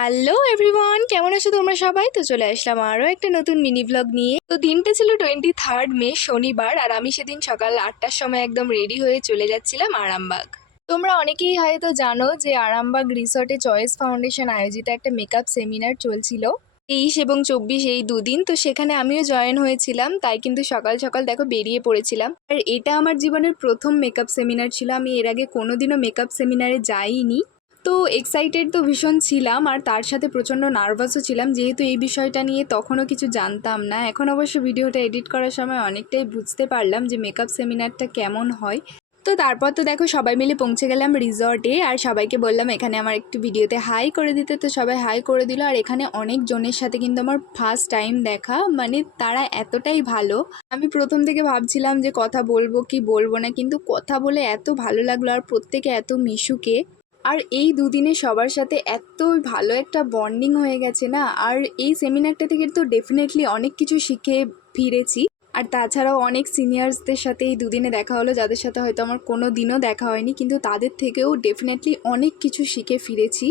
Hello everyone, কেমন আছো তোমরা সবাই? তো চলে আসলাম আরও একটা নতুন মিনি ব্লগ নিয়ে। তো দিনটা ছিল 23 মে শনিবার, আর আমি সেদিন সকাল 8টার সময় একদম রেডি হয়ে চলে যাচ্ছিলাম আরামবাগ। তোমরা অনেকেই হয়তো জানো যে আরামবাগ রিসর্টে চয়েস ফাউন্ডেশন আয়োজিত একটা মেকআপ সেমিনার চলছিল 23 এবং 24 এই দুদিন। তো সেখানে আমিও জয়েন হয়েছিলাম, তাই কিন্তু সকাল সকাল দেখো বেরিয়ে পড়েছিলাম। আর এটা আমার জীবনের প্রথম মেকআপ সেমিনার ছিল। আমি এর আগে কোনোদিনও মেকআপ সেমিনারে যাইনি। তো এক্সাইটেড তো ভীষণ ছিলাম, আর তার সাথে প্রচণ্ড নার্ভাসও ছিলাম, যেহেতু এই বিষয়টা নিয়ে তখনও কিছু জানতাম না। এখন অবশ্য ভিডিওটা এডিট করার সময় অনেকটাই বুঝতে পারলাম যে মেকআপ সেমিনারটা কেমন হয়। তো তারপর তো দেখো সবাই মিলে পৌঁছে গেলাম রিসর্টে, আর সবাইকে বললাম এখানে আমার একটু ভিডিওতে হাই করে দিতে। তো সবাই হাই করে দিল। আর এখানে অনেক জনের সাথে কিন্তু আমার ফার্স্ট টাইম দেখা, মানে তারা এতটাই ভালো। আমি প্রথম থেকে ভাবছিলাম যে কথা বলবো কি বলবো না, কিন্তু কথা বলে এত ভালো লাগলো, আর প্রত্যেকে এত মিশুকে। আর এই দুদিনে সবার সাথে এত ভালো একটা বন্ডিং হয়ে গেছে না। আর এই সেমিনারটা থেকে তো ডেফিনেটলি অনেক কিছু শিখে ফিরেছি। আর তাছাড়াও অনেক সিনিয়র্সদের সাথে এই দুদিনে দেখা হলো, যাদের সাথে হয়তো আমার কোনো দিনও দেখা হয়নি, কিন্তু তাদের থেকেও ডেফিনেটলি অনেক কিছু শিখে ফিরেছি।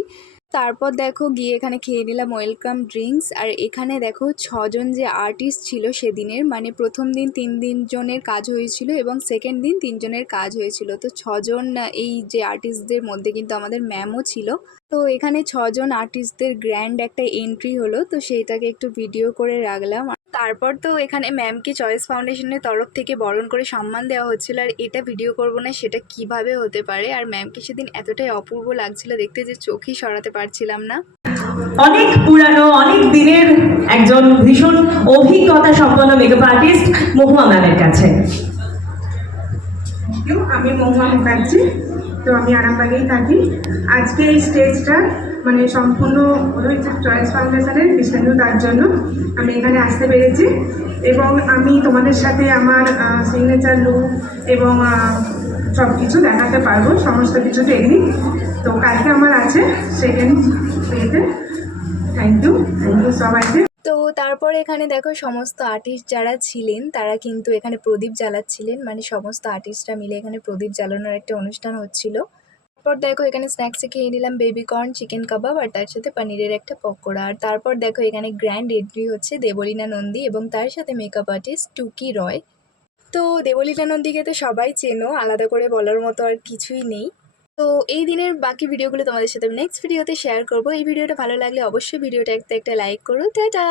তারপর দেখো গিয়ে এখানে খেয়ে নিলাম ওয়েলকাম ড্রিঙ্কস। আর এখানে দেখো 6জন যে আর্টিস্ট ছিল সেদিনের, মানে প্রথম দিন 3 জনের কাজ হয়েছিল এবং সেকেন্ড দিন 3জনের কাজ হয়েছিল। তো 6জন এই যে আর্টিস্টদের মধ্যে কিন্তু আমাদের ম্যামও ছিল। তো এখানে 6জন আর্টিস্টদের গ্র্যান্ড একটা এন্ট্রি হলো, তো সেইটাকে একটু ভিডিও করে রাখলাম। তারপর তো এখানে ম্যামকে চয়েস ফাউন্ডেশনের তরফ থেকে বরণ করে সম্মান দেওয়া হচ্ছিল। আর এটা ভিডিও করব না সেটা কিভাবে হতে পারে। আর ম্যামকে সেদিন এতটাই অপূর্ব লাগছিল দেখতে যে চোখই সরাতে পারছিলাম না। অনেক পুরানো অনেক দিনের একজন ভীষণ অভিজ্ঞতা সম্পন্ন মেকআপ আর্টিস্ট মহুয়া ম্যামের কাছে। আমি মহুয়া মুখার্জি। তো আমি আরামবাগেই থাকি। আজকে এই স্টেজটা মানে সম্পূর্ণ হয়েছে চয়েস ফাউন্ডেশনের বিষ্ণু, তার জন্য আমি এখানে আসতে পেরেছি। এবং আমি তোমাদের সাথে আমার সিগনেচার লুক এবং সব কিছু দেখাতে পারবো, সমস্ত কিছু টেকনিক। তো কালকে আমার আছে সেকেন্ড পেজে। থ্যাংক ইউ সবাইকে। তো তারপরে এখানে দেখো সমস্ত আর্টিস্ট যারা ছিলেন তারা কিন্তু এখানে প্রদীপ জ্বালাচ্ছিলেন, মানে সমস্ত আর্টিস্টরা মিলে এখানে প্রদীপ জ্বালানোর একটা অনুষ্ঠান হচ্ছিল। তারপর দেখো এখানে স্ন্যাক্সে খেয়ে নিলাম বেবি কর্ন চিকেন কাবাব, আর তার সাথে পনিরের একটা পকোড়া। আর তারপর দেখো এখানে গ্র্যান্ড এন্ট্রি হচ্ছে দেবলীনা নন্দী এবং তার সাথে মেকআপ আর্টিস্ট টুকি রয়। তো দেবলীনা নন্দীকে তো সবাই চেনো, আলাদা করে বলার মতো আর কিছুই নেই। তো এই দিনের বাকি ভিডিওগুলো তোমাদের সাথে আমি নেক্সট ভিডিওতে শেয়ার করবো। এই ভিডিওটা ভালো লাগলে অবশ্যই ভিডিওটা একটা লাইক করো। টাটা।